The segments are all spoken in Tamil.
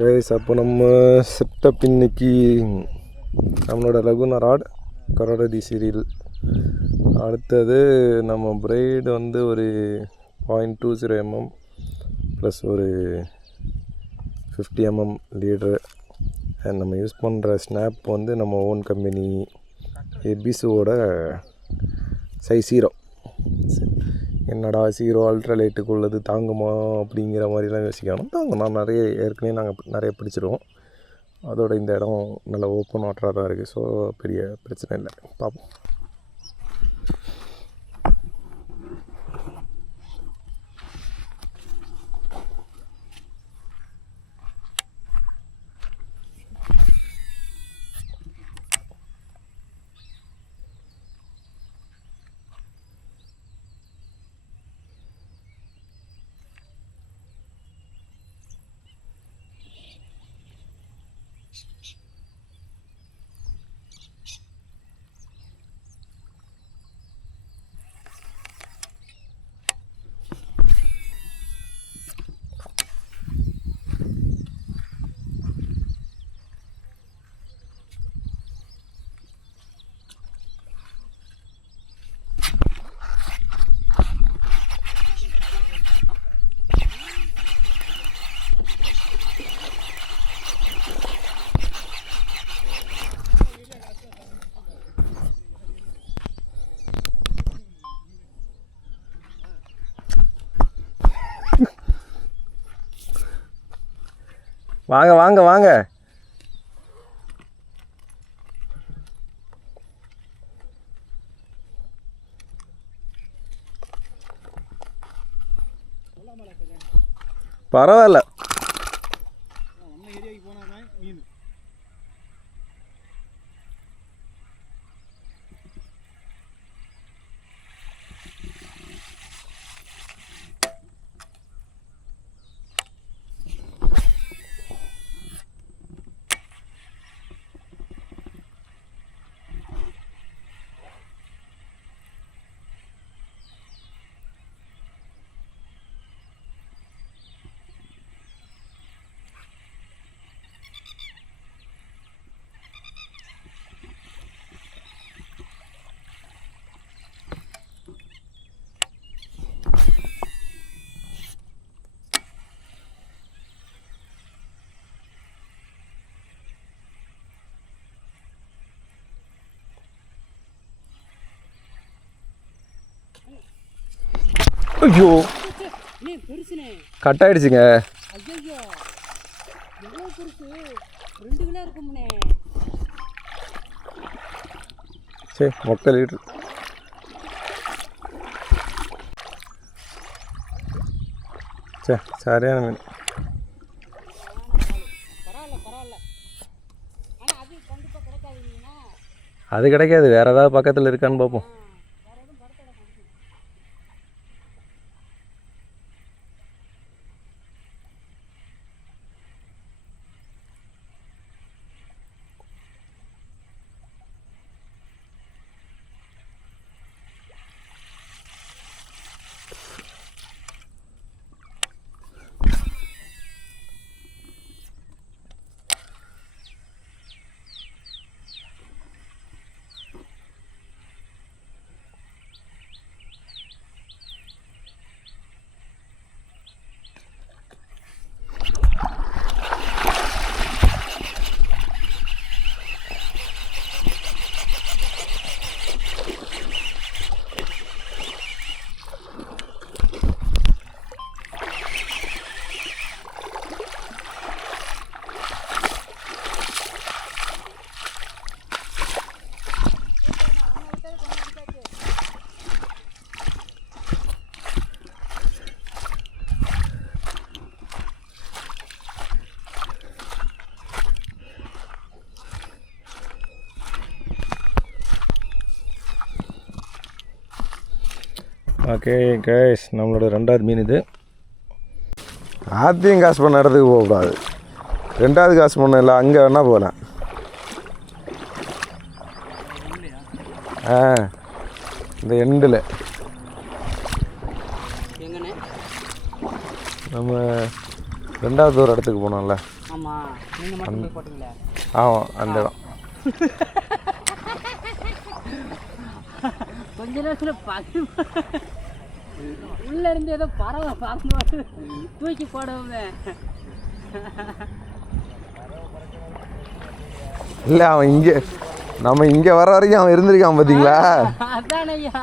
கைஸ், அப்போ நம்ம செட்டப் இன்னைக்கு நம்மளோட லகுனா ராட் கரோடடி சீரியல். அடுத்தது நம்ம பிரைடு வந்து ஒரு 0.20 mm ப்ளஸ் ஒரு 50 mm லீடரு. அண்ட் நம்ம யூஸ் பண்ணுற ஸ்னாப் வந்து நம்ம ஓன் கம்பெனி எபிஸோட சைஸ் 0. என்னடா 0 அல்ட்ராலைட்டுக்கு உள்ளது தாங்குமா அப்படிங்கிற மாதிரிலாம் யோசிக்கணும். தாங்கும். நான் ஏற்கனவே நாங்கள் நிறைய பிடிச்சிருவோம். அதோட இந்த இடம் நல்லா ஓப்பன் வாட்டராக தான் இருக்குது. ஸோ பெரிய பிரச்சனை இல்லை. பார்ப்போம். வாங்க வாங்க வாங்க. பரவாயில்ல. ஐயோ, கட் ஆயிடுச்சுங்க. சரி, மொக்க லீட்ரு. சரி, சரியான மீன். அது கிடைக்காது. வேற ஏதாவது பக்கத்தில் இருக்கான்னு பார்ப்போம். ஓகே கைஸ், நம்மளோட 2வது மீன் இது. ஆத்தையும் காசு பண்ண இடத்துக்கு போகக்கூடாது. 2வது காசு பண்ண இல்லை, அங்கே வேணால் போகலாம். இந்த எண்டில் நம்ம ரெண்டாவது ஒரு இடத்துக்கு போனோம்ல. ஆமாம், நீங்கள் மட்டும் போய் போட்டிங்களே. ஆமாம், அந்த இடம். கொஞ்ச நேரத்தில் பார்த்து உள்ளே இருந்து ஏதோ பறவை பார்க்கும்போது தூக்கி போடவுமே. இல்லை, அவன் இங்கே நம்ம இங்கே வர வரைக்கும் அவன் இருந்திருக்கான் பார்த்தீங்களா? அதான் ஐயா.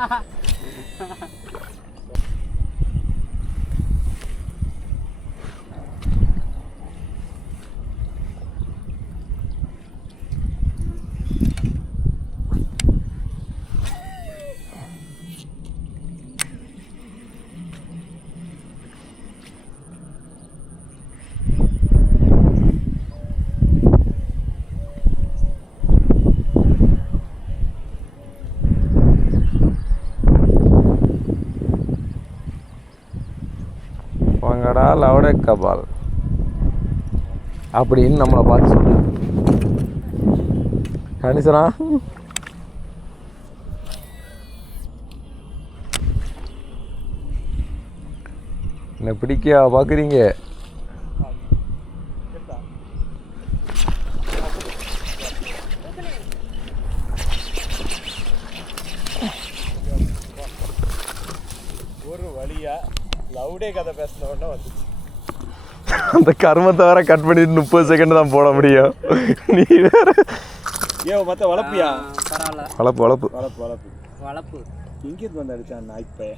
வாங்கடா லவுடே கபால் அப்படின்னு நம்மளை பார்த்து சொல்லு. கணிசனா என்ன பிடிக்கா பார்க்குறீங்க? ஒரு வழியா லவுடே கதை பேசின உடனே வந்துச்சு. அந்த கர்மத்தை வேற கட் பண்ணிட்டு 30 செகண்ட் தான் போட முடியும். நீ வேற மற்ற வளர்ப்பியா? பரவாயில்ல. வளர்ப்பு வளர்ப்பு வளர்ப்பு வளர்ப்பு வளர்ப்பு இங்கிருந்து வந்து அடிச்சான் நாய்ப்பைய.